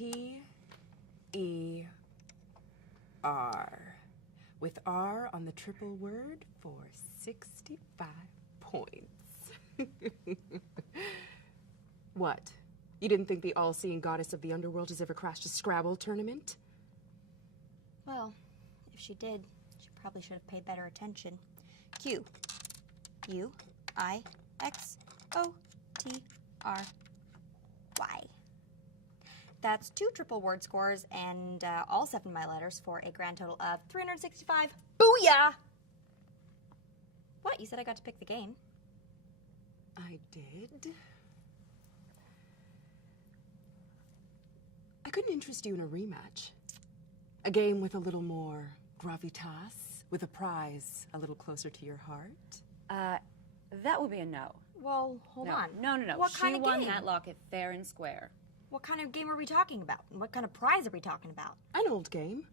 T-E-R. With R on the triple word for 65 points. What? You didn't think the all-seeing goddess of the underworld has ever crashed a Scrabble tournament? Well, if she did, she probably should have paid better attention. Q. U-I-X-O-T-R-Y. That's 2 triple word scores and all 7 of my letters for a grand total of 365. Booyah! What? You said I got to pick the game. I did. I couldn't interest you in a rematch. A game with a little more gravitas, with a prize a little closer to your heart. That would be a no. Well, hold on. No. What kind of She won game? that locket fair and square. What kind of game are we talking about? And what kind of prize are we talking about? An old game.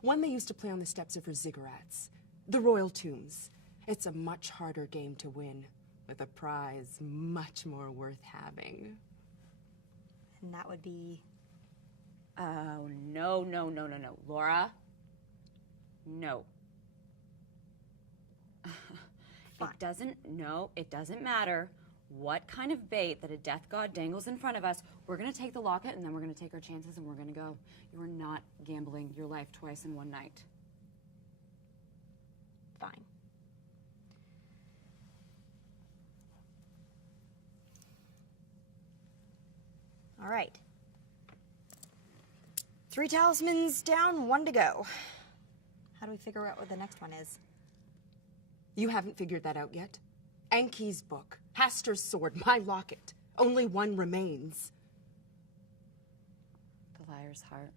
One they used to play on the steps of her ziggurats. The Royal Tombs. It's a much harder game to win, with a prize much more worth having. And that would be... Oh, no. Laura? No. Fine. It doesn't matter what kind of bait that a death god dangles in front of us. We're gonna take the locket and then we're gonna take our chances and we're gonna go. You're not gambling your life twice in one night. Fine. All right. 3 talismans down, 1 to go. How do we figure out what the next one is? You haven't figured that out yet? Anki's book, Hastur's sword, my locket. Only one remains. The liar's heart.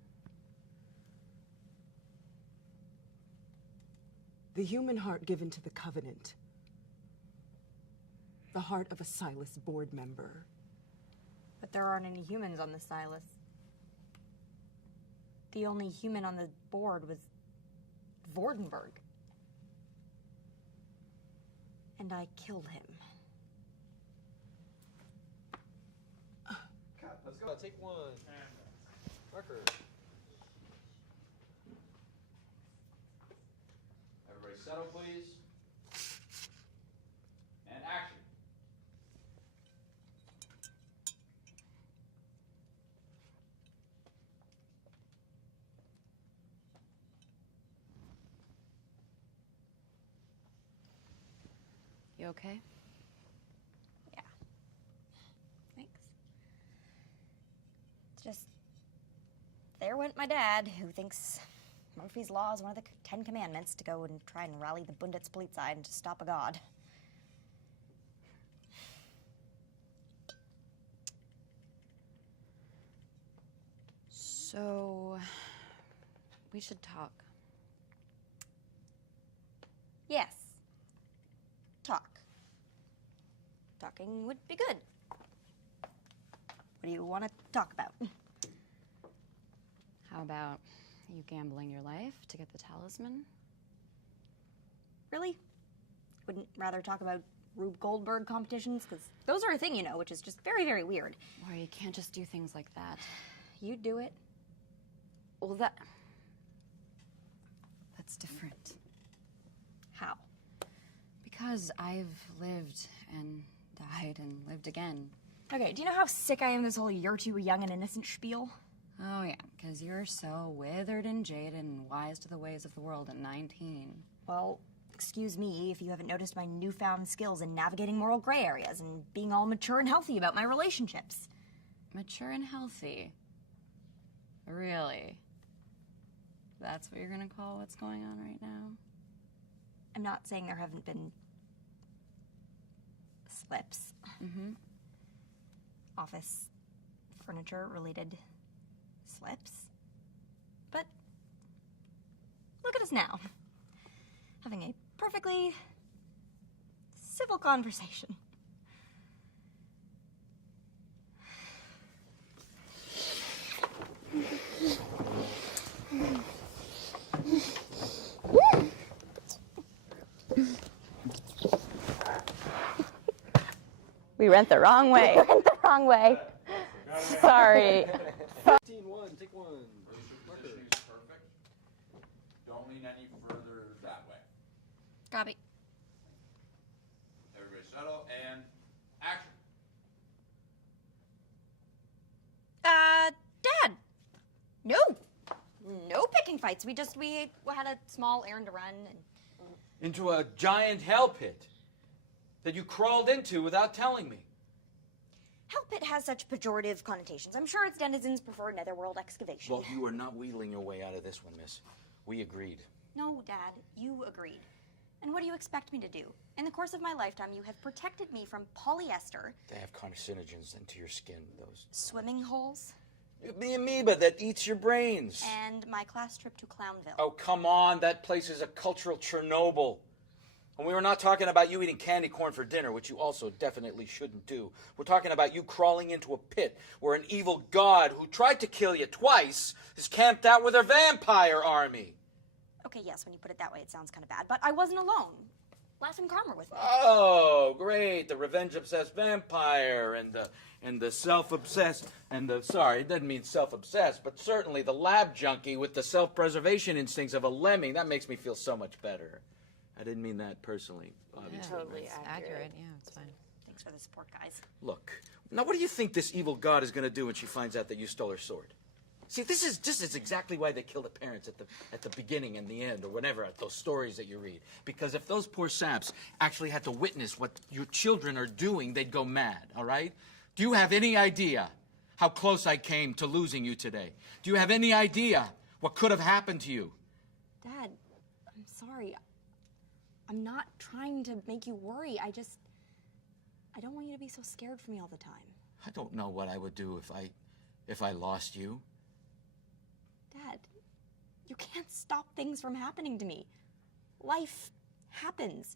The human heart given to the Covenant. The heart of a Silas board member. But there aren't any humans on the Silas. The only human on the board was Vordenberg. And I killed him. Let's go. Take 1. Marker. Everybody settle, please. And action. You okay? Yeah. Thanks. It's just, there went my dad, who thinks Murphy's Law is one of the 10 Commandments to go and try and rally the Bundespolizei and to stop a god. So, we should talk. Yes. Talk. Talking would be good. What do you want to talk about? How about you gambling your life to get the talisman? Really? Wouldn't rather talk about Rube Goldberg competitions? Because those are a thing, you know, which is just very, very weird. Laura, you can't just do things like that. You'd do it. Well, that's different. How? Because I've lived and died and lived again. Okay, do you know how sick I am of this whole you're too young and innocent spiel? Oh yeah, because you're so withered and jaded and wise to the ways of the world at 19. Well, excuse me if you haven't noticed my newfound skills in navigating moral gray areas and being all mature and healthy about my relationships. Mature and healthy? Really? That's what you're gonna call what's going on right now? I'm not saying there haven't been slips. Mm-hmm. Office furniture related slips. But look at us now, having a perfectly civil conversation. We went the wrong way. We went the wrong way. Sorry. 15 going any further that way. Copy. Everybody settle and action. Dad! No! No picking fights. We had a small errand to run and... Into a giant hell pit that you crawled into without telling me. Hell pit has such pejorative connotations. I'm sure its denizens prefer netherworld excavation. Well, you are not wheedling your way out of this one, miss. We agreed. No, Dad, you agreed. And what do you expect me to do? In the course of my lifetime, you have protected me from polyester. They have carcinogens into your skin, those. Swimming holes. The amoeba that eats your brains. And my class trip to Clownville. Oh, come on. That place is a cultural Chernobyl. And we were not talking about you eating candy corn for dinner, which you also definitely shouldn't do. We're talking about you crawling into a pit where an evil god who tried to kill you twice is camped out with her vampire army. Okay, yes, when you put it that way, it sounds kind of bad. But I wasn't alone. Laugh and Karma with me. Oh, great. The revenge-obsessed vampire and the self-obsessed, sorry, it doesn't mean self-obsessed, but certainly the lab junkie with the self-preservation instincts of a lemming. That makes me feel so much better. I didn't mean that personally, obviously. Totally Accurate, yeah, it's fine. Thanks for the support, guys. Look, now what do you think this evil god is going to do when she finds out that you stole her sword? See, this is exactly why they kill the parents at the beginning and the end, or whatever, at those stories that you read. Because if those poor saps actually had to witness what your children are doing, they'd go mad, all right? Do you have any idea how close I came to losing you today? Do you have any idea what could have happened to you? Dad, I'm sorry. I'm not trying to make you worry. I don't want you to be so scared for me all the time. I don't know what I would do if I lost you. Dad, you can't stop things from happening to me. Life happens.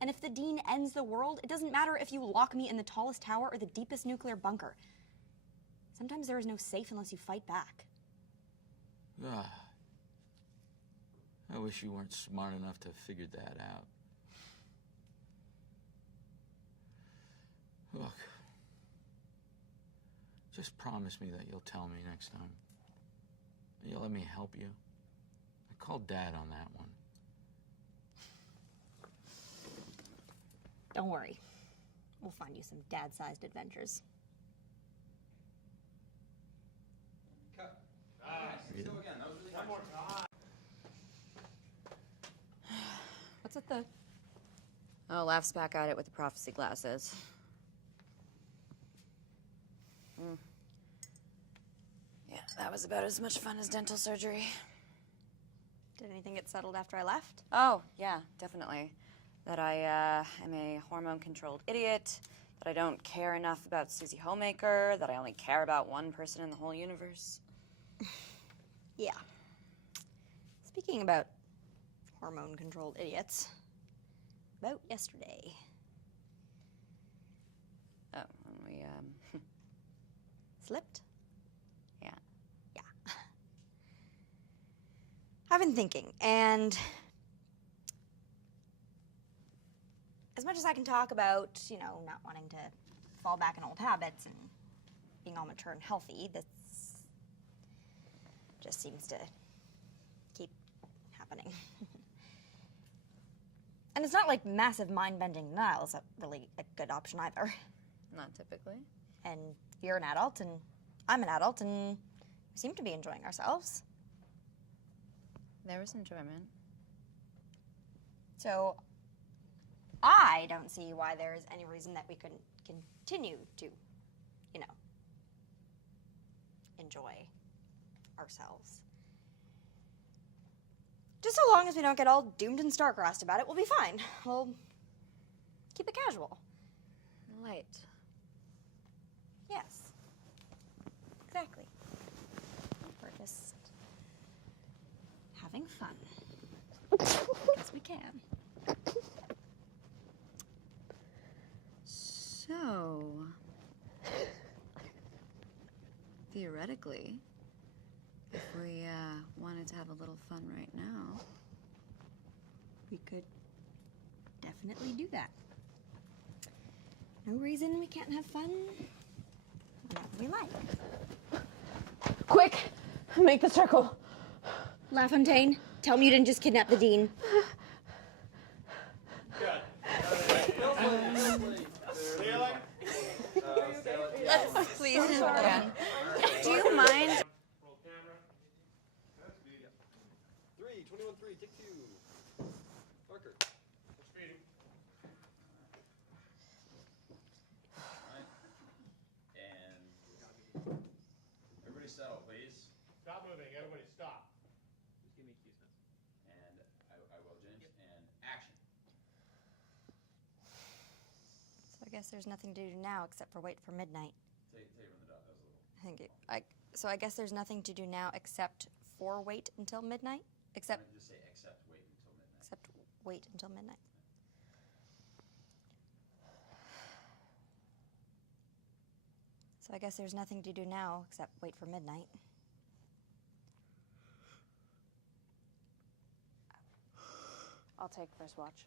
And if the Dean ends the world, it doesn't matter if you lock me in the tallest tower or the deepest nuclear bunker. Sometimes there is no safe unless you fight back. Ah, I wish you weren't smart enough to have figured that out. Look, just promise me that you'll tell me next time. You'll let me help you. I called Dad on that one. Don't worry. We'll find you some dad-sized adventures. Cut. Let's go again. That was really nice. What's at the... Oh, laughs back at it with the prophecy glasses. Yeah, that was about as much fun as dental surgery. Did anything get settled after I left? Oh, yeah, definitely. That I am a hormone-controlled idiot, that I don't care enough about Susie Homemaker, that I only care about one person in the whole universe. Yeah. Speaking about hormone-controlled idiots, about yesterday. Oh, and we, Slipped? yeah. Yeah. I've been thinking, and as much as I can talk about, not wanting to fall back in old habits and being all mature and healthy, this just seems to keep happening. And it's not like massive mind-bending denial is really a good option either. Not typically. And you're an adult, and I'm an adult, and we seem to be enjoying ourselves. There was enjoyment. So I don't see why there is any reason that we couldn't continue to, enjoy ourselves. Just so long as we don't get all doomed and star-crossed about it, we'll be fine. We'll keep it casual. Light. Yes. Exactly. We're just having fun. Because we can. So, theoretically, if we wanted to have a little fun right now, We could definitely do that. No reason we can't have fun whenever we like. Quick! Make the circle. La Fontaine, Tell me you didn't just kidnap the dean. Please, again. Do you mind? 21-3, take 2. Parker. Alright. And everybody settle, please. Stop moving. Everybody stop. Just give me keys, man. And I will, James. And action. So I guess there's nothing to do now except for wait for midnight. Take it from the top. That was a little. So I guess there's nothing to do now except for wait until midnight? Except Why don't you just say except wait until midnight. except wait until midnight. So I guess there's nothing to do now except wait for midnight. I'll take first watch.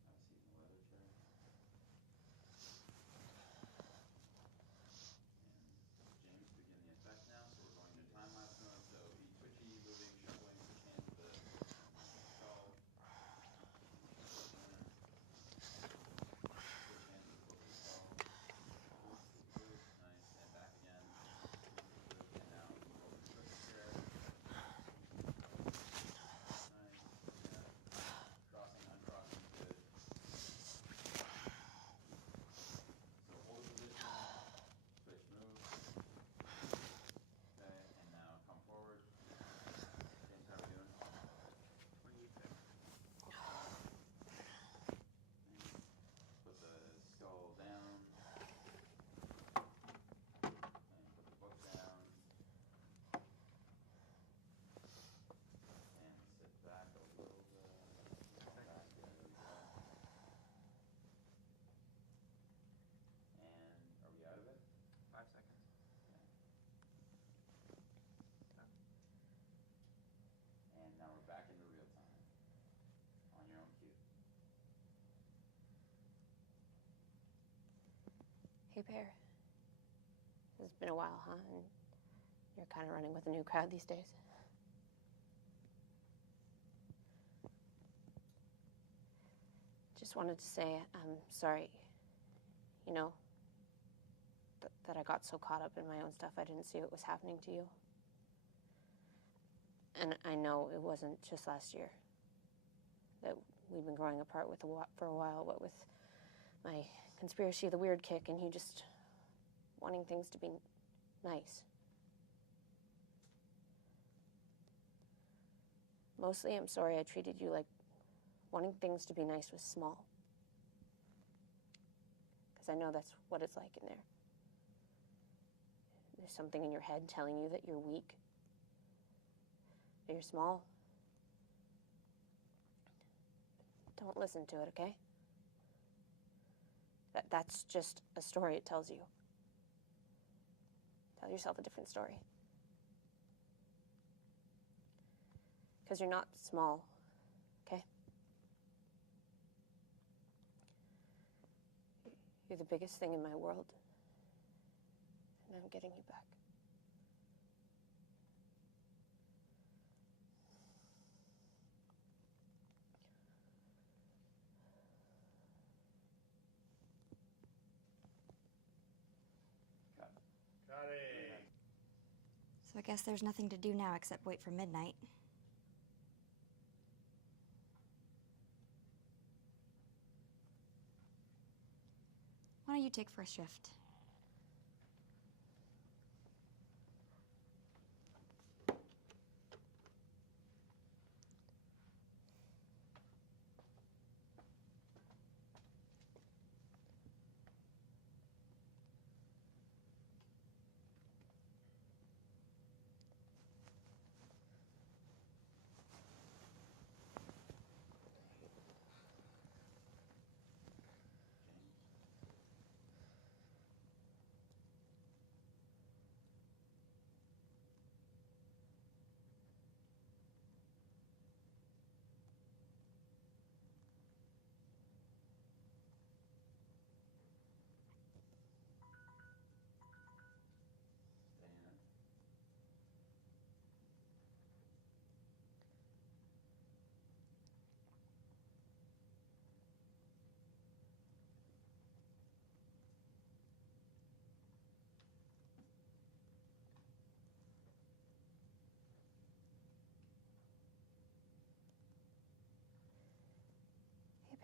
Have a seat in the leather chair. And James, begin the effect now. So we're going to time lapse mode. So be twitchy, moving, shuffling, push hands to the skull. Push hands to the skull. Nice. And back again. And now over to the chair. Nice. Yeah. Crossing, uncrossing, good. So hold the position, switch move. Okay, and now come forward. James, how are we doing? 26. Put the skull down. And put the book down. And sit back a little bit. Back, there we go. And are we out of it? 5 seconds. And now we're back into real time. On your own cue. Hey, Pear. It's been a while, huh? And you're kind of running with a new crowd these days. Just wanted to say I'm sorry. You know, that I got so caught up in my own stuff I didn't see what was happening to you. And I know it wasn't just last year that we've been growing apart for a while, what with my conspiracy of the weird kick and you just wanting things to be nice. Mostly, I'm sorry I treated you like wanting things to be nice was small. Because I know that's what it's like in there. There's something in your head telling you that you're weak, that you're small. Don't listen to it, okay? That's just a story it tells you. Tell yourself a different story. Because you're not small, okay? You're the biggest thing in my world. And I'm getting you back. Cut. Cutting. So I guess there's nothing to do now except wait for midnight. Why don't you take first shift?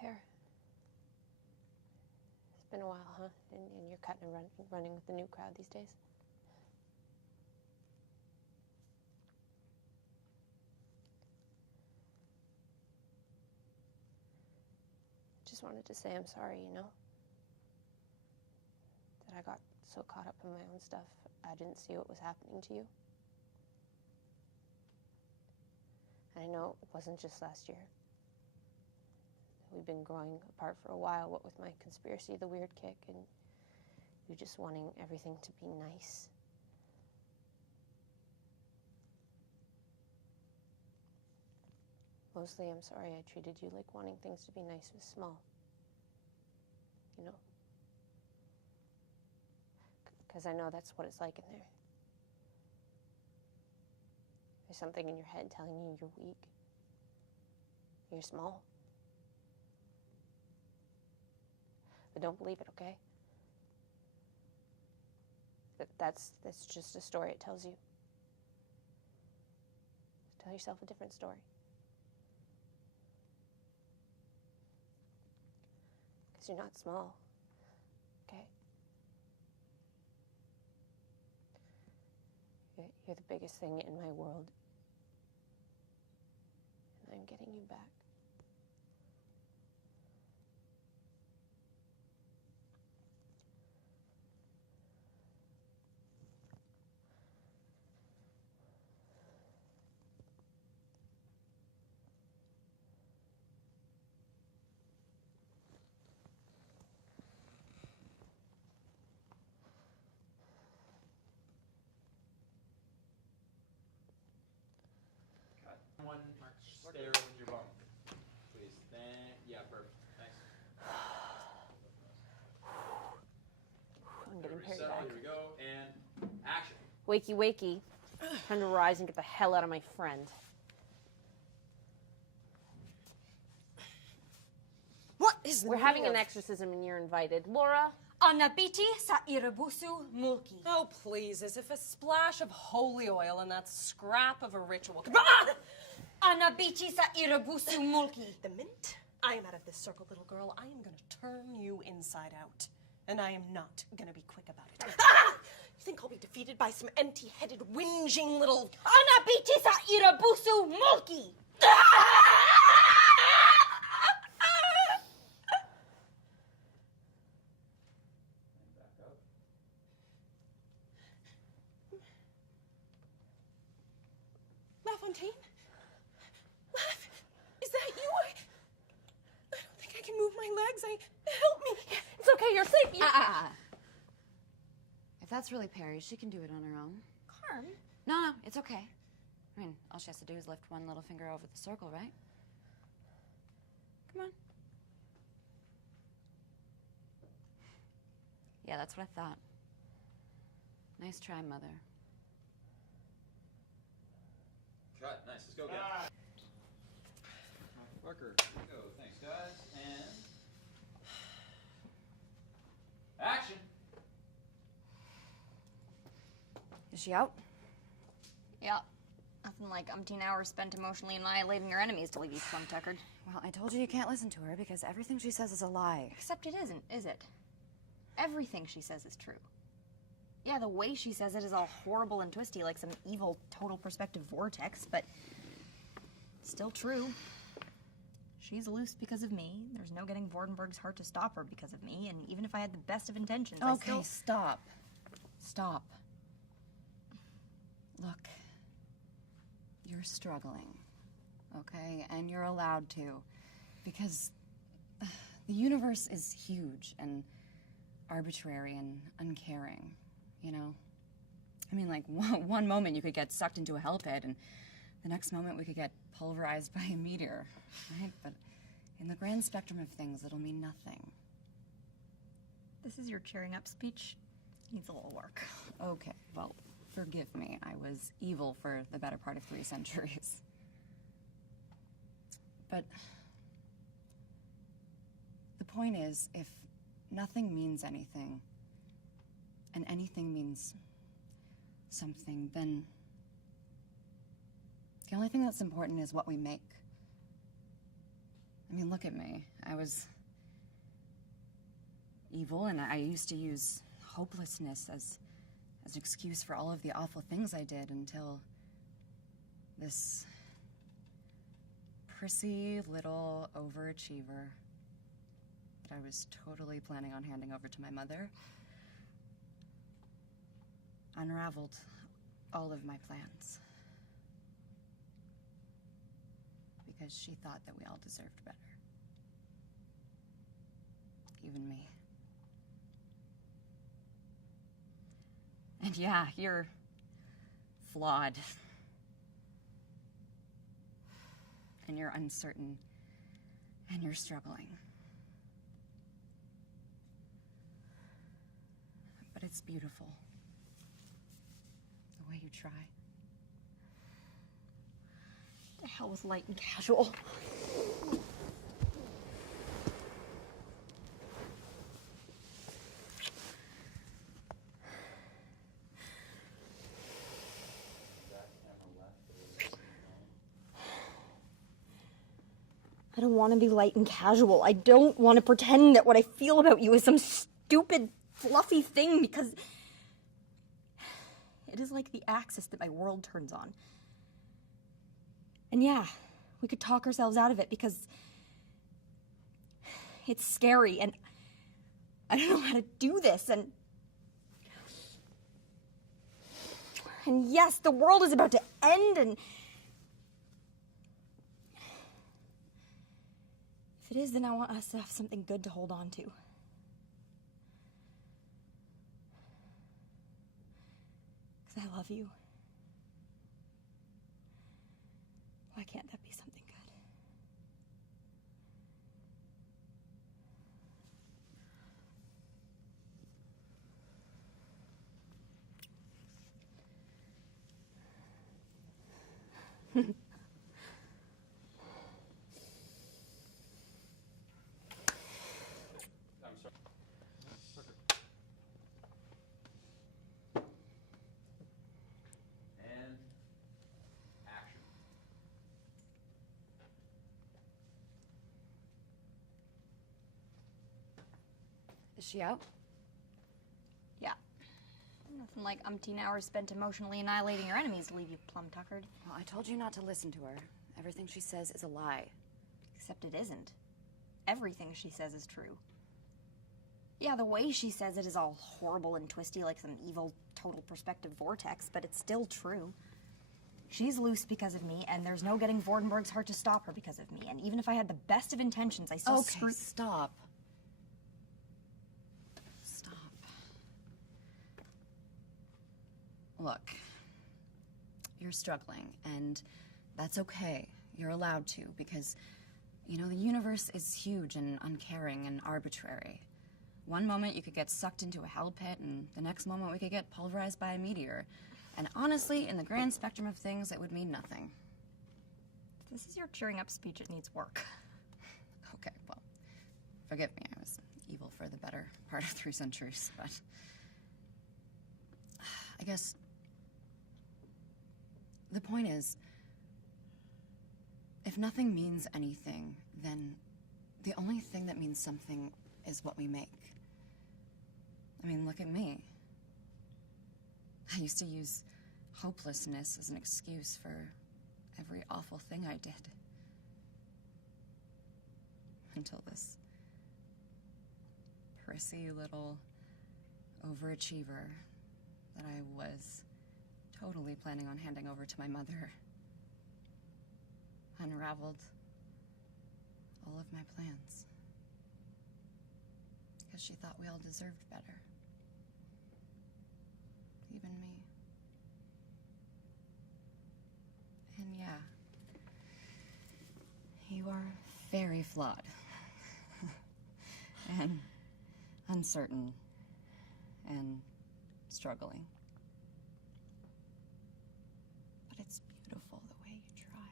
Pear. It's been a while, huh? And you're cutting and running with the new crowd these days. Just wanted to say I'm sorry, you know? That I got so caught up in my own stuff, I didn't see what was happening to you. And I know it wasn't just last year. We've been growing apart for a while, what with my conspiracy, the weird kick, and you just wanting everything to be nice. Mostly, I'm sorry I treated you like wanting things to be nice was small. You know? Because I know that's what it's like in there. There's something in your head telling you you're weak. You're small. But don't believe it, okay? That's just a story it tells you. Tell yourself a different story. Because you're not small, okay? You're the biggest thing in my world. And I'm getting you back. One stare with your bone, please. Yeah, perfect. Thanks. I'm getting Perry Resettle, back. here we go, and action. Wakey, wakey. Time to rise and get the hell out of my friend. What is the We're having meaning an of- exorcism and you're invited. Laura? Anabichi sa irabusu mulki. Oh, please, as if a splash of holy oil and that scrap of a ritual could... Ah! Anabichi sa irabusu mulki. The minute I am out of this circle, little girl, I am going to turn you inside out. And I am not going to be quick about it. Ah! You think I'll be defeated by some empty-headed, whinging little... Anabichi sa irabusu mulki. Back up. LaFontaine? Is that you? I don't think I can move my legs. Help me. It's okay, you're safe. If that's really Perry, she can do it on her own. Carm. No, it's okay. I mean, all she has to do is lift one little finger over the circle, right? Come on. Yeah, that's what I thought. Nice try, Mother. Cut. Nice. Let's go again. Parker. Go. Thanks, guys. And action. Is she out? Yeah. Nothing like umpteen hours spent emotionally annihilating your enemies to leave you plum-tuckered. Well, I told you can't listen to her because everything she says is a lie. Except it isn't, is it? Everything she says is true. Yeah, the way she says it is all horrible and twisty, like some evil total perspective vortex, but still true. She's loose because of me. There's no getting Vordenberg's heart to stop her because of me, and even if I had the best of intentions, I Okay, still... stop. Stop. Look, you're struggling, okay? And you're allowed to, because the universe is huge and arbitrary and uncaring, you know? I mean, like, one moment you could get sucked into a hell pit, and the next moment we could get pulverized by a meteor, right? But in the grand spectrum of things, it'll mean nothing. This is your cheering up speech. Needs a little work. Okay, well, forgive me. I was evil for the better part of 3 centuries. But the point is, if nothing means anything, and anything means something, then the only thing that's important is what we make. I mean, look at me. I was evil, and I used to use hopelessness as an excuse for all of the awful things I did until this prissy little overachiever that I was totally planning on handing over to my mother unraveled all of my plans. Because she thought that we all deserved better. Even me. And yeah, you're flawed. And you're uncertain. And you're struggling. But it's beautiful. The way you try. The hell with light and casual. I don't want to be light and casual. I don't want to pretend that what I feel about you is some stupid, fluffy thing, because it is like the axis that my world turns on. And yeah, we could talk ourselves out of it because it's scary and I don't know how to do this, and yes, the world is about to end, and if it is, then I want us to have something good to hold on to. Because I love you. Why can't that be something good? I'm sorry. And action. Is she out? Yeah. Nothing like umpteen hours spent emotionally annihilating your enemies to leave you plum-tuckered. Well, I told you not to listen to her. Everything she says is a lie. Except it isn't. Everything she says is true. Yeah, the way she says it is all horrible and twisty like some evil total perspective vortex, but it's still true. She's loose because of me, and there's no getting Vordenberg's heart to stop her because of me. And even if I had the best of intentions, I still Okay, stop. Stop. Look, you're struggling, and that's okay. You're allowed to, because, you know, the universe is huge and uncaring and arbitrary. One moment you could get sucked into a hell pit, and the next moment we could get pulverized by a meteor. And honestly, in the grand spectrum of things, it would mean nothing. If this is your cheering up speech, it needs work. Okay, well, forgive me, I was evil for the better part of 3 centuries, but I guess the point is, if nothing means anything, then the only thing that means something is what we make. I mean, look at me. I used to use hopelessness as an excuse for every awful thing I did. Until this prissy little overachiever that I was totally planning on handing over to my mother unraveled all of my plans. Because she thought we all deserved better. Even me. And yeah, you are very flawed. And uncertain. And struggling. But it's beautiful the way you try.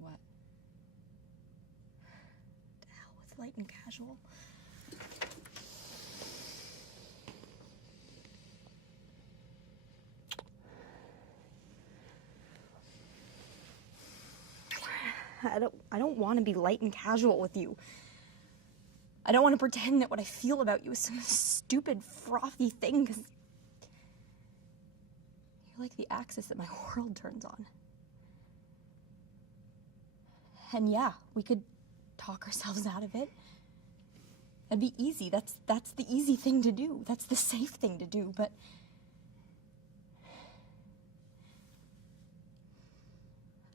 What? To hell with light and casual. I don't want to be light and casual with you. I don't want to pretend that what I feel about you is some stupid, frothy thing, because you're like the axis that my world turns on. And yeah, we could talk ourselves out of it. That'd be easy. That's the easy thing to do. That's the safe thing to do, but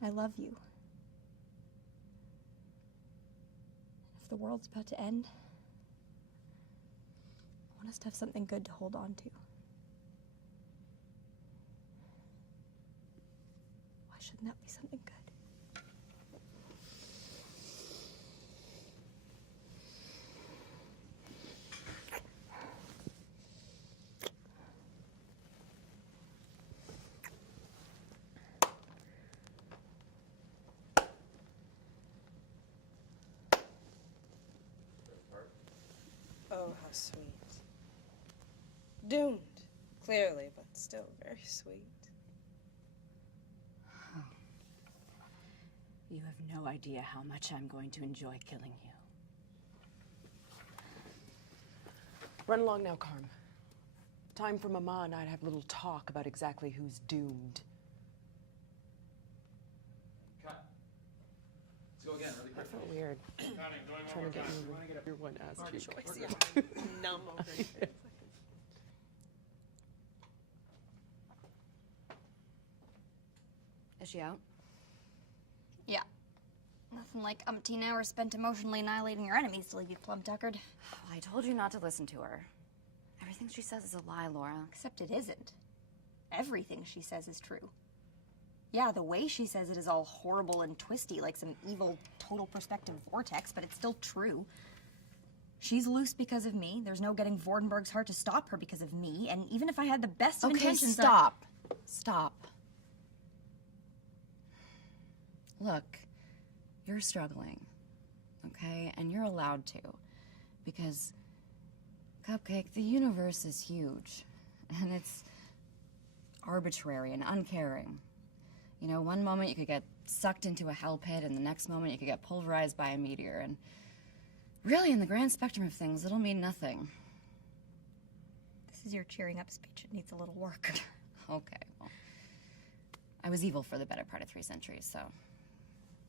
I love you. If the world's about to end, I want us to have something good to hold on to. Why shouldn't that be something good? Oh, how sweet. Doomed, clearly, but still very sweet. You have no idea how much I'm going to enjoy killing you. Run along now, Carm. Time for Mama and I to have a little talk about exactly who's doomed. Cut. Let's go again, really That quick. felt weird. Counting, going Trying over to get time. your one ass cheek. Choice, yeah. Numb over here. Is she out? Yeah. Nothing like umpteen hours spent emotionally annihilating your enemies to leave you plum-tuckered. I told you not to listen to her. Everything she says is a lie, Laura. Except it isn't. Everything she says is true. Yeah, the way she says it is all horrible and twisty, like some evil total perspective vortex, but it's still true. She's loose because of me. There's no getting Vordenberg's heart to stop her because of me, and even if I had the best of Okay, intentions... stop. Stop. Look, you're struggling, okay? And you're allowed to. Because, Cupcake, the universe is huge. And it's arbitrary and uncaring. You know, one moment you could get sucked into a hell pit, and the next moment you could get pulverized by a meteor. And really, in the grand spectrum of things, it'll mean nothing. This is your cheering up speech. It needs a little work. Okay, well, I was evil for the better part of 3 centuries, so,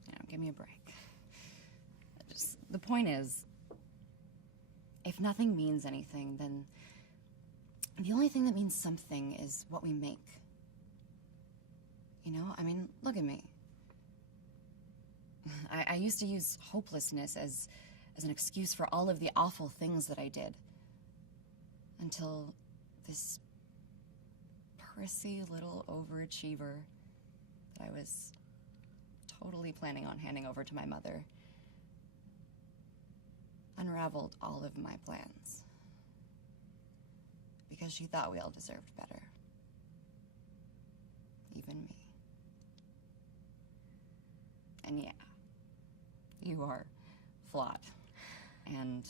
you know, give me a break. Just, the point is, if nothing means anything, then the only thing that means something is what we make. You know, I mean, look at me. I used to use hopelessness as an excuse for all of the awful things that I did. Until this prissy little overachiever that I was totally planning on handing over to my mother unraveled all of my plans. Because she thought we all deserved better. Even me. And yeah, you are flawed and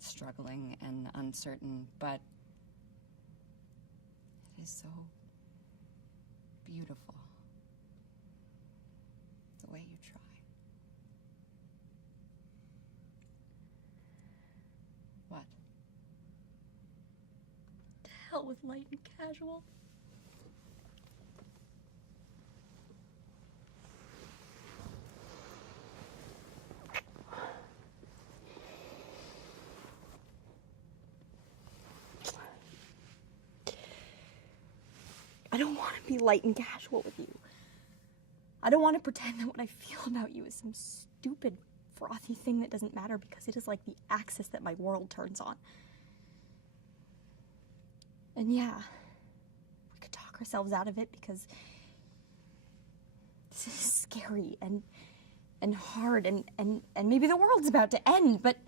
struggling and uncertain, but it is so beautiful the way you try. What? To hell with light and casual. I don't want to be light and casual with you. I don't want to pretend that what I feel about you is some stupid, frothy thing that doesn't matter, because it is like the axis that my world turns on. And yeah, we could talk ourselves out of it, because this is scary and hard, and maybe the world's about to end, but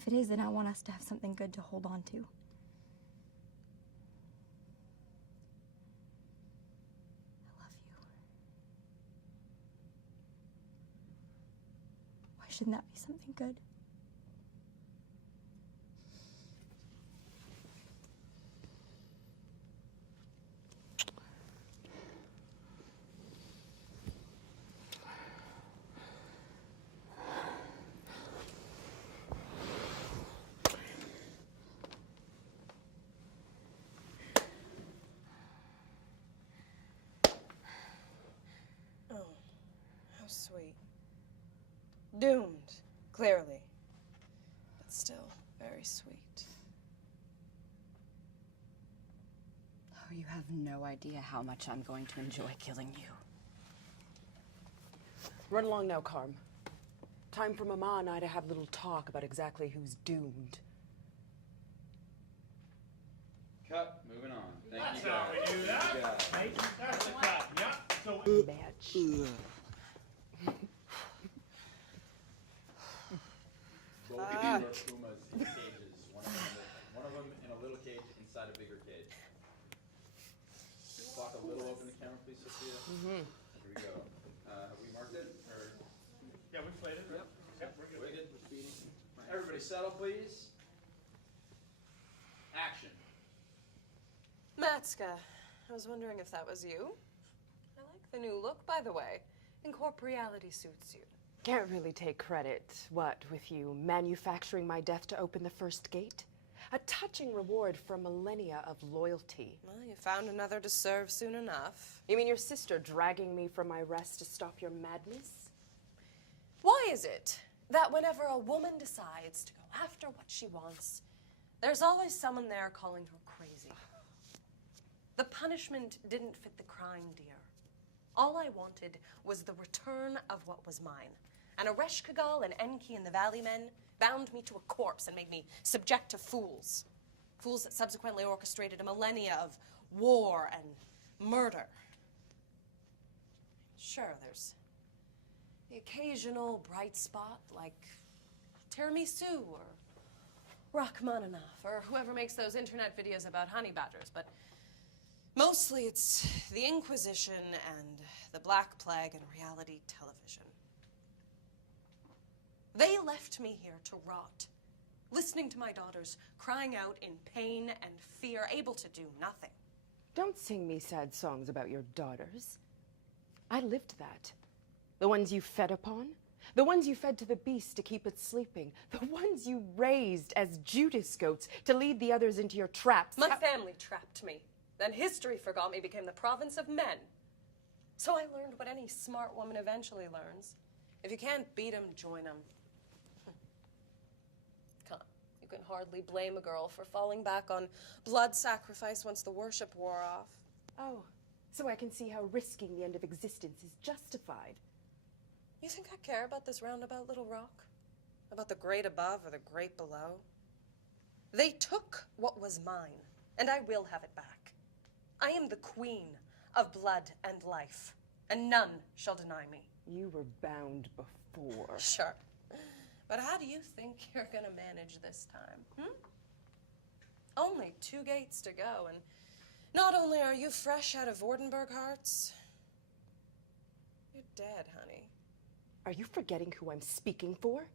if it is, then I want us to have something good to hold on to. Shouldn't that be something good? Doomed, clearly. But still very sweet. Oh, you have no idea how much I'm going to enjoy killing you. Run along now, Carm. Time for Mama and I to have a little talk about exactly who's doomed. Cut. Moving on. Thank That's you how guys. we do that. Thank you guys. That's the cut. Yeah. So Bitch. Both of you are pumas in cages. One of them in a little cage inside a bigger cage. Just walk a little open the camera, please, Sophia. Here we go. Have we marked it? Or yeah, we played it. Yep, we're good. waited? Everybody settle, please. Action. Matska, I was wondering if that was you. I like the new look, by the way. Incorporeality suits you. Can't really take credit, what, with you manufacturing my death to open the first gate? A touching reward for millennia of loyalty. Well, you found another to serve soon enough. You mean your sister dragging me from my rest to stop your madness? Why is it that whenever a woman decides to go after what she wants, there's always someone there calling her crazy? The punishment didn't fit the crime, dear. All I wanted was the return of what was mine. And Ereshkigal and Enki and the Valley Men bound me to a corpse and made me subject to fools. Fools that subsequently orchestrated a millennia of war and murder. Sure, there's the occasional bright spot like Tiramisu or Rachmaninoff or whoever makes those internet videos about honey badgers, but mostly it's the Inquisition and the Black Plague and reality television. They left me here to rot, listening to my daughters crying out in pain and fear, able to do nothing. Don't sing me sad songs about your daughters. I lived that. The ones you fed upon, the ones you fed to the beast to keep it sleeping, the ones you raised as Judas goats to lead the others into your traps. My family trapped me. Then history forgot me, became the province of men. So I learned what any smart woman eventually learns. If you can't beat 'em, join 'em. You can hardly blame a girl for falling back on blood sacrifice once the worship wore off. Oh, so I can see how risking the end of existence is justified. You think I care about this roundabout little rock? About the great above or the great below? They took what was mine, and I will have it back. I am the queen of blood and life, and none shall deny me. You were bound before. Sure. But how do you think you're gonna manage this time, Only 2 gates to go, and not only are you fresh out of Vordenberg hearts, you're dead, honey. Are you forgetting who I'm speaking for?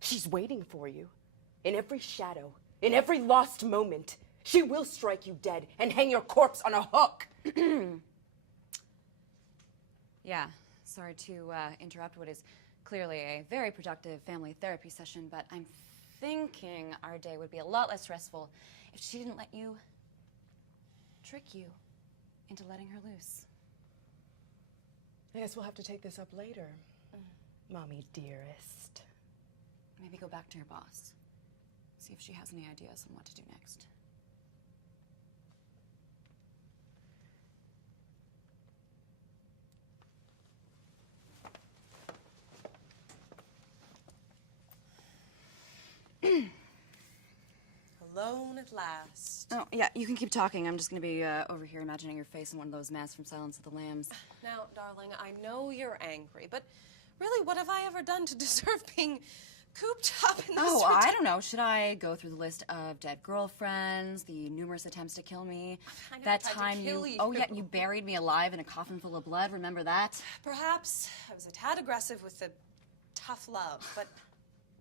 She's waiting for you. In every shadow, in every lost moment, she will strike you dead and hang your corpse on a hook. Yeah, sorry to interrupt what is clearly a very productive family therapy session, but I'm thinking our day would be a lot less stressful if she didn't let you trick you into letting her loose. I guess we'll have to take this up later. Mommy dearest. Maybe go back to your boss. See if she has any ideas on what to do next. Alone at last. Oh, yeah, you can keep talking. I'm just gonna be over here imagining your face in one of those masks from Silence of the Lambs. Now, darling, I know you're angry, but really, what have I ever done to deserve being cooped up in this Oh, I don't know. Should I go through the list of dead girlfriends, the numerous attempts to kill me? I never That tried to time kill Oh, you. yeah, you buried me alive in a coffin full of blood. Remember that? Perhaps I was a tad aggressive with the tough love, but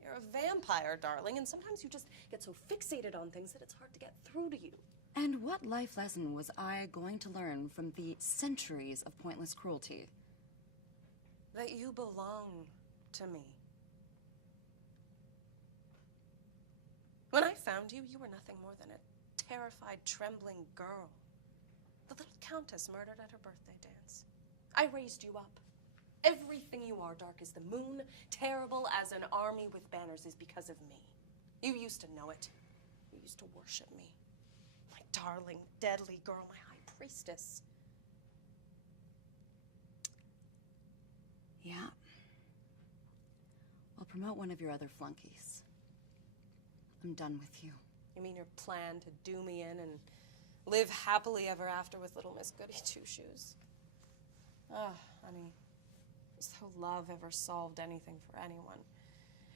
you're a vampire, darling, and sometimes you just get so fixated on things that it's hard to get through to you. And what life lesson was I going to learn from the centuries of pointless cruelty? That you belong to me. When I found you, you were nothing more than a terrified, trembling girl. The little countess murdered at her birthday dance. I raised you up, Everything you are, dark as the moon, terrible as an army with banners, is because of me. You used to know it. You used to worship me. My darling, deadly girl, my high priestess. Yeah. I'll promote one of your other flunkies. I'm done with you. You mean your plan to do me in and live happily ever after with little Miss Goody Two-Shoes? Ah, honey, as though love ever solved anything for anyone.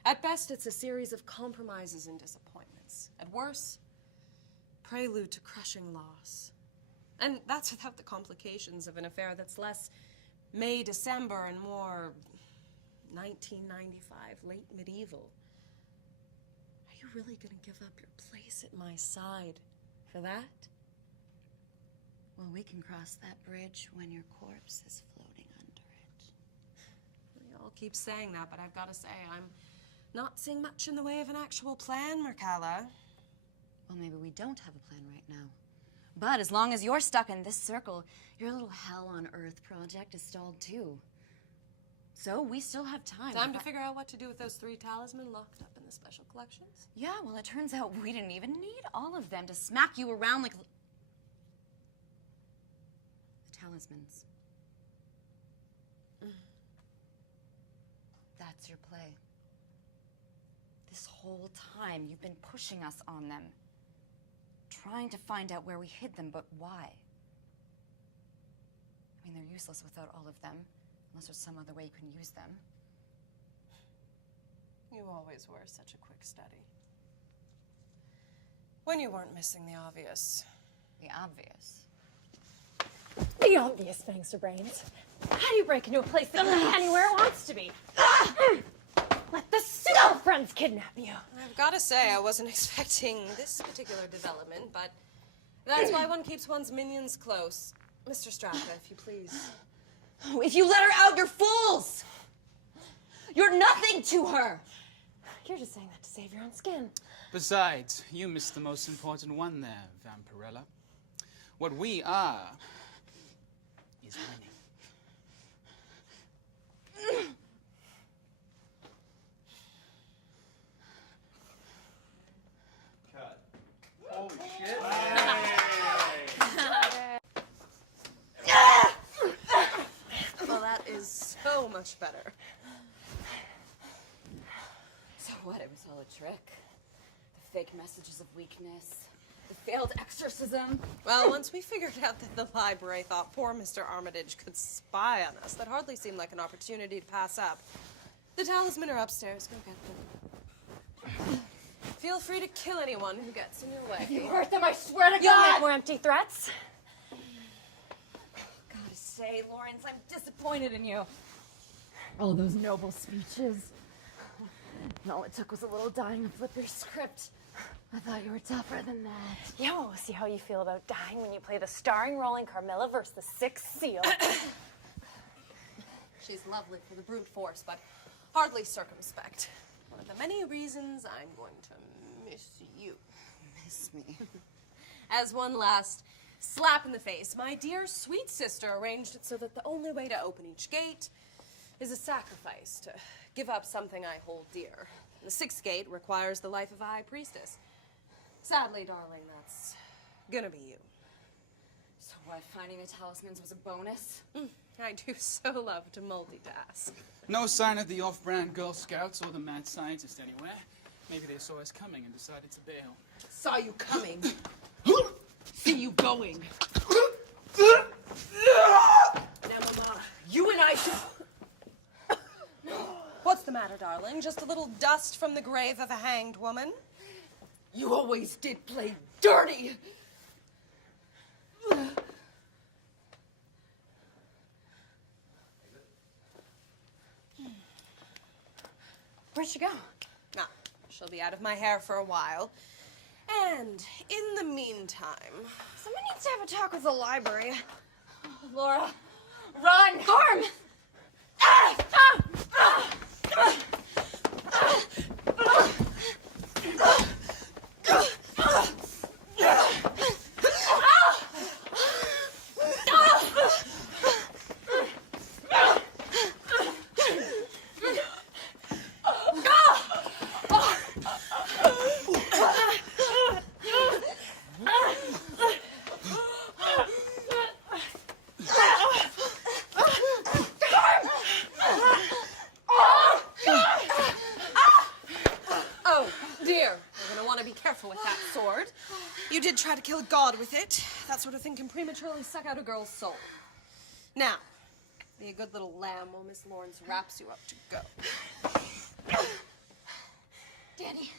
At best, it's a series of compromises and disappointments. At worst, prelude to crushing loss. And that's without the complications of an affair that's less May, December, and more 1995, late medieval. Are you really gonna give up your place at my side for that? Well, we can cross that bridge when your corpse is floating under it. We all keep saying that, but I've got to say, I'm not seeing much in the way of an actual plan, Mircalla. Well, maybe we don't have a plan right now. But as long as you're stuck in this circle, your little hell on earth project is stalled too. So we still have time. Time to figure out what to do with those 3 talisman locked up in the special collections? Yeah, well, it turns out we didn't even need all of them to smack you around like... The talismans. That's your play. This whole time, you've been pushing us on them. Trying to find out where we hid them, but why? I mean, they're useless without all of them, unless there's some other way you can use them. You always were such a quick study. When you weren't missing the obvious. The obvious. The obvious, Fangster Brains. How do you break into a place that can be anywhere it wants to be? Let the Snow Friends kidnap you. I've got to say, I wasn't expecting this particular development, but that's why one keeps one's minions close. Mr. Straka, if you please. If you let her out, you're fools! You're nothing to her! You're just saying that to save your own skin. Besides, you missed the most important one there, Vampirella. What we are is winning. Cut. Holy shit. Well, that is so much better. So what, it was all a trick? The fake messages of weakness, the failed exorcism. Well, once we figured out that the library thought poor Mr. Armitage could spy on us, that hardly seemed like an opportunity to pass up. The talisman are upstairs. Go get them. Feel free to kill anyone who gets in your way. If you hurt them, I swear to You'll God! make More empty threats? Gotta say, Lawrence, I'm disappointed in you. All those noble speeches. And all it took was a little dying to flip your script. I thought you were tougher than that. Yeah, well, we'll see how you feel about dying when you play the starring role in Carmilla versus the Sixth Seal. She's lovely for the brute force, but hardly circumspect. One of the many reasons I'm going to miss you. Miss me. As one last slap in the face, my dear sweet sister arranged it so that the only way to open each gate is a sacrifice, to give up something I hold dear. The 6th gate requires the life of a high priestess. Sadly, darling, that's gonna be you. So what, finding the talismans was a bonus? I do so love to multitask. No sign of the off-brand Girl Scouts or the mad scientist anywhere. Maybe they saw us coming and decided to bail. Saw you coming. See you going. Now, Mama, you and I should... What's the matter, darling? Just a little dust from the grave of a hanged woman? You always did play dirty. Where'd she go? Ah, she'll be out of my hair for a while. And in the meantime... Someone needs to have a talk with the library. Laura, run! Harm! Oh, dear. We're gonna want to be careful with that sword. You did try to kill God with it. That sort of thing can prematurely suck out a girl's soul. Now, be a good little lamb while Miss Lawrence wraps you up to go. Danny,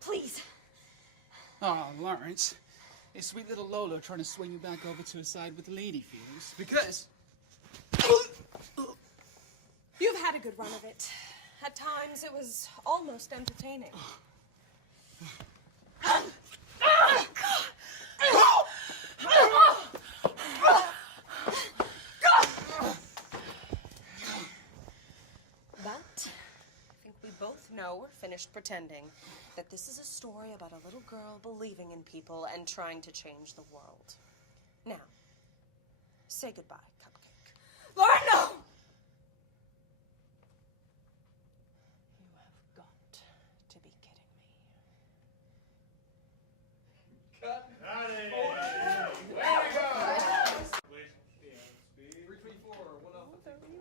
please. Oh, Lawrence. Is sweet little Lola trying to swing you back over to her side with lady feelings? Because... You've had a good run of it. At times, it was almost entertaining. But I think we both know we're finished pretending that this is a story about a little girl believing in people and trying to change the world. Now, say goodbye, Cupcake. Lauren, no! You have got to be kidding me. Cut. Way to go! Please. Speed. 324, 1 off the 54.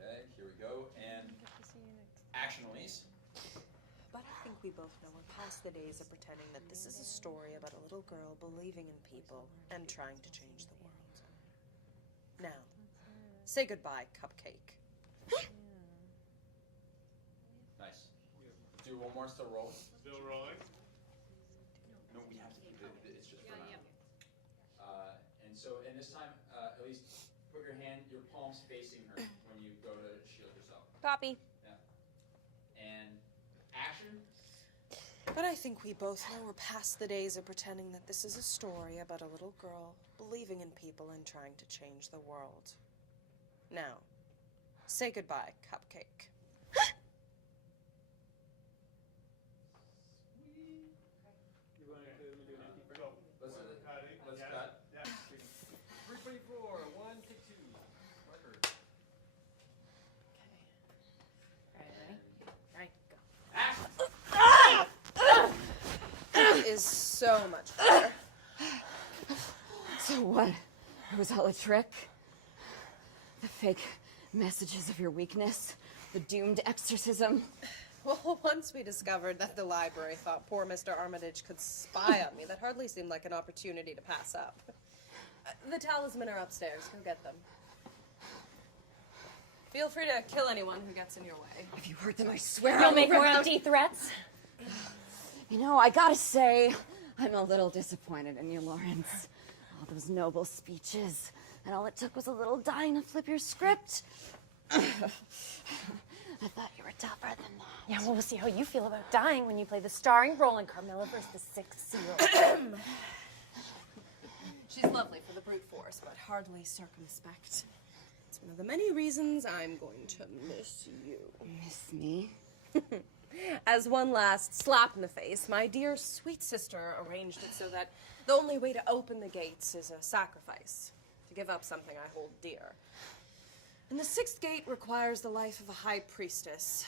Okay, here we go, and action release. But I think we both know we're past the days of pretending that this is a story about a little girl believing in people and trying to change the world. Now, say goodbye, Cupcake. Nice. Do one more, still roll. Still rolling. No, we have to keep it. It's just for now. And so, and this time, at least put your palms facing her when you go to shield yourself. Copy. And action. But I think we both know we're past the days of pretending that this is a story about a little girl believing in people and trying to change the world. Now, say goodbye, Cupcake. Let's cut. 324, 1 to 2. Record. Is so much better. So what? It was all a trick? The fake messages of your weakness? The doomed exorcism? Well, once we discovered that the library thought poor Mr. Armitage could spy on me, that hardly seemed like an opportunity to pass up. The talisman are upstairs. Go get them. Feel free to kill anyone who gets in your way. If you hurt them, I swear You'll I'll make rip more them- empty threats? You know, I gotta say, I'm a little disappointed in you, Lawrence. All those noble speeches, and all it took was a little dying to flip your script. I thought you were tougher than that. Yeah, well, we'll see how you feel about dying when you play the starring role in Carmilla versus the Sixth Seal. She's lovely for the brute force, but hardly circumspect. It's one of the many reasons I'm going to miss you. Miss me? As one last slap in the face, my dear sweet sister arranged it so that the only way to open the gates is a sacrifice, to give up something I hold dear. And the sixth gate requires the life of a high priestess.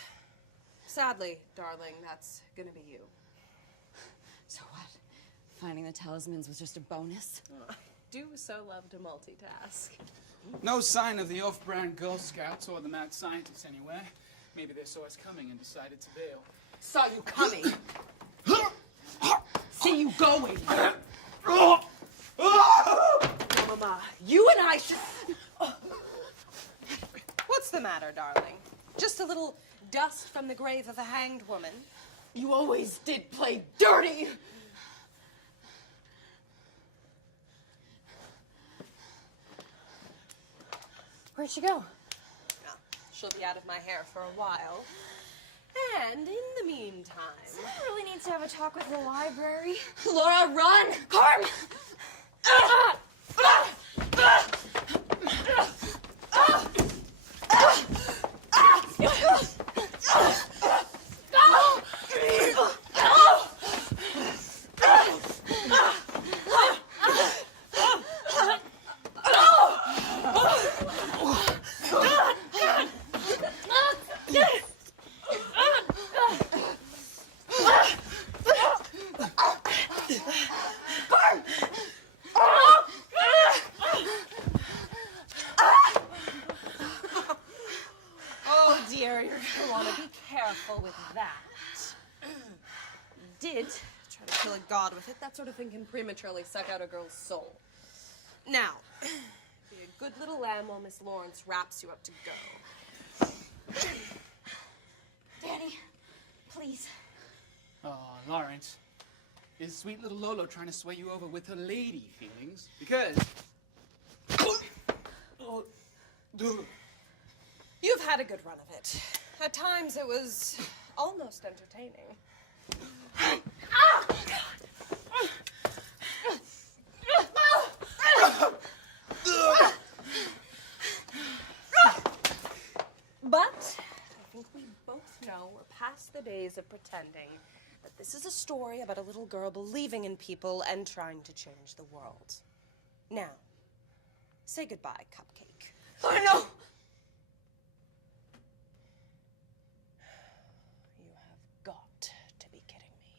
Sadly, darling, that's gonna be you. So what? Finding the talismans was just a bonus? I do so love to multitask. No sign of the off-brand Girl Scouts or the mad scientists anywhere. Maybe they saw us coming and decided to bail. Saw you coming. See you going. Mama, you and I should... What's the matter, darling? Just a little dust from the grave of a hanged woman? You always did play dirty. Where'd she go? She'll be out of my hair for a while. And in the meantime... Someone really needs to have a talk with the library. Laura, run! Carm! did try to kill a god with it, that sort of thing can prematurely suck out a girl's soul. Now, be a good little lamb while Miss Lawrence wraps you up to go. Danny, please. Oh, Lawrence. Is sweet little Lolo trying to sway you over with her lady feelings? Because. You've had a good run of it. At times it was almost entertaining. But I think we both know we're past the days of pretending that this is a story about a little girl believing in people and trying to change the world. Now, say goodbye, Cupcake. Oh, no! You have got to be kidding me.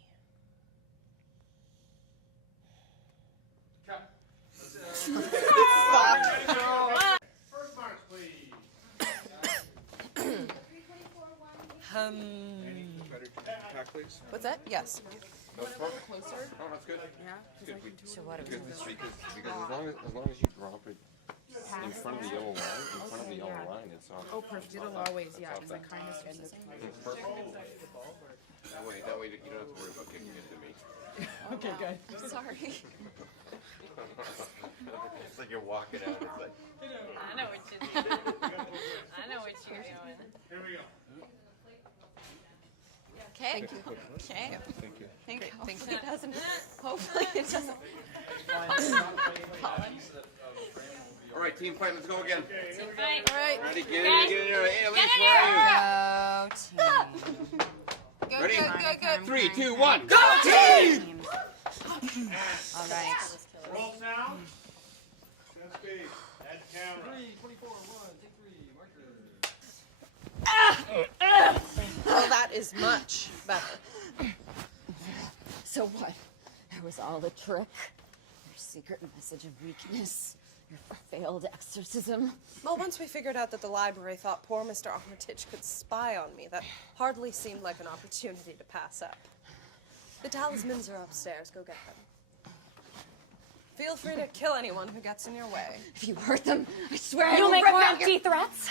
Cut. First march, please. What's that? Yes. Closer? Oh, that's good. Yeah. It's good. So what? Because as long as you drop it in front of the yellow line, it's off. Oh, perfect. It'll always, yeah, because I kind of switched this. It's perfect. That way you don't have to worry about kicking it to me. Okay, good. Sorry. It's like you're walking out. It's like. I know what you're doing. I know what you're doing. Here we go. Okay. Thank you. Okay. Thank you. Thank you. Hopefully it doesn't. Hopefully it doesn't. All right, team fight. Let's go again. All right. Ready? Get in there. Hey, Elise, Go team. Go, Ready? Go. 3, 2, 1. Go team! All right. Roll sound. Set speed. Add camera. 24, 1, take 3, marker. Well, that is much better. So what? It was all a trick? Your secret message of weakness? Your failed exorcism? Well, once we figured out that the library thought poor Mr. Armitage could spy on me, that hardly seemed like an opportunity to pass up. The talismans are upstairs. Go get them. Feel free to kill anyone who gets in your way. If you hurt them, I swear You'll I will make rip more out empty threats?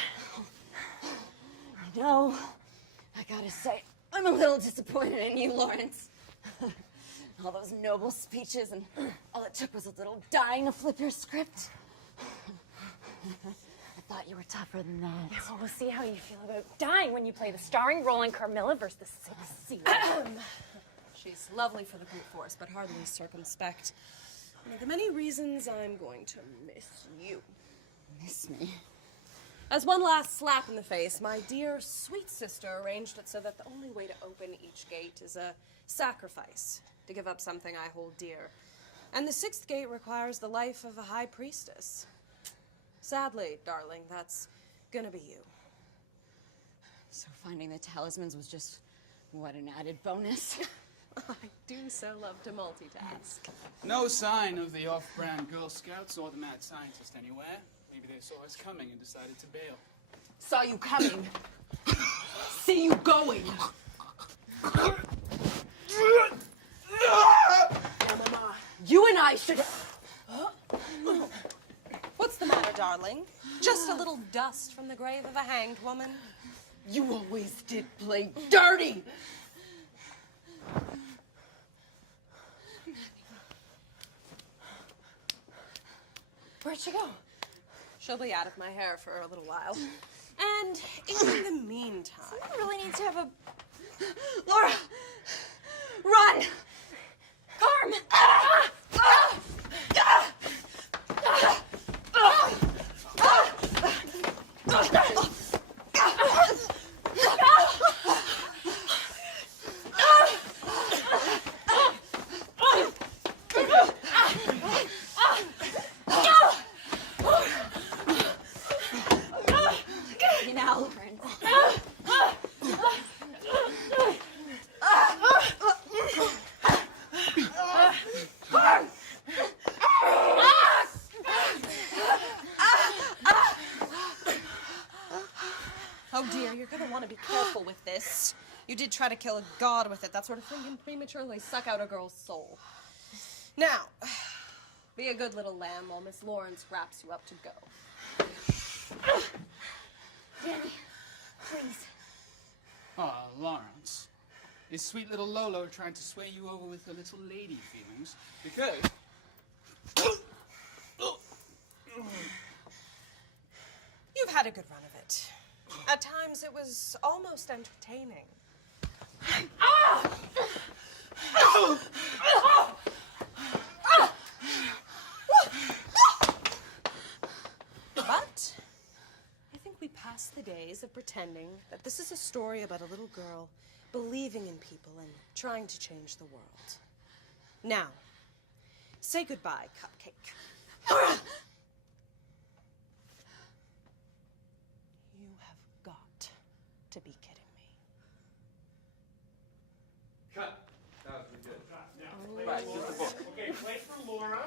I know. I gotta say, I'm a little disappointed in you, Lawrence. All those noble speeches, and all it took was a little dying to flip your script. I thought you were tougher than that. Yeah, well, we'll see how you feel about dying when you play the starring role in Carmilla versus the Sixth Seal. She's lovely for the brute force, but hardly circumspect. One of the many reasons I'm going to miss you. Miss me? As one last slap in the face, my dear sweet sister arranged it so that the only way to open each gate is a sacrifice, to give up something I hold dear. And the sixth gate requires the life of a high priestess. Sadly, darling, that's gonna be you. So finding the talismans was just, what, an added bonus? I do so love to multitask. No sign of the off-brand Girl Scouts or the mad scientist anywhere. Maybe they saw us coming and decided to bail. Saw you coming. See you going. You and I should. What's the matter, darling? Just a little dust from the grave of a hanged woman? You always did play dirty. Where'd she go? She'll be out of my hair for a little while. And in the meantime... Someone really needs to have a... Laura! Run! Carm! Now, Lawrence. You did try to kill a god with it. That sort of thing can prematurely suck out a girl's soul. Now, be a good little lamb while Miss Lawrence wraps you up to go. Danny, please. Ah, Lawrence. Is sweet little Lolo trying to sway you over with her little lady feelings? Because... You've had a good run of it. At times, it was almost entertaining. But I think we passed the days of pretending that this is a story about a little girl believing in people and trying to change the world. Now, say goodbye, Cupcake. You have got to be kidding me. Cut. That was good. Now, play for Laura. Okay, play for Laura.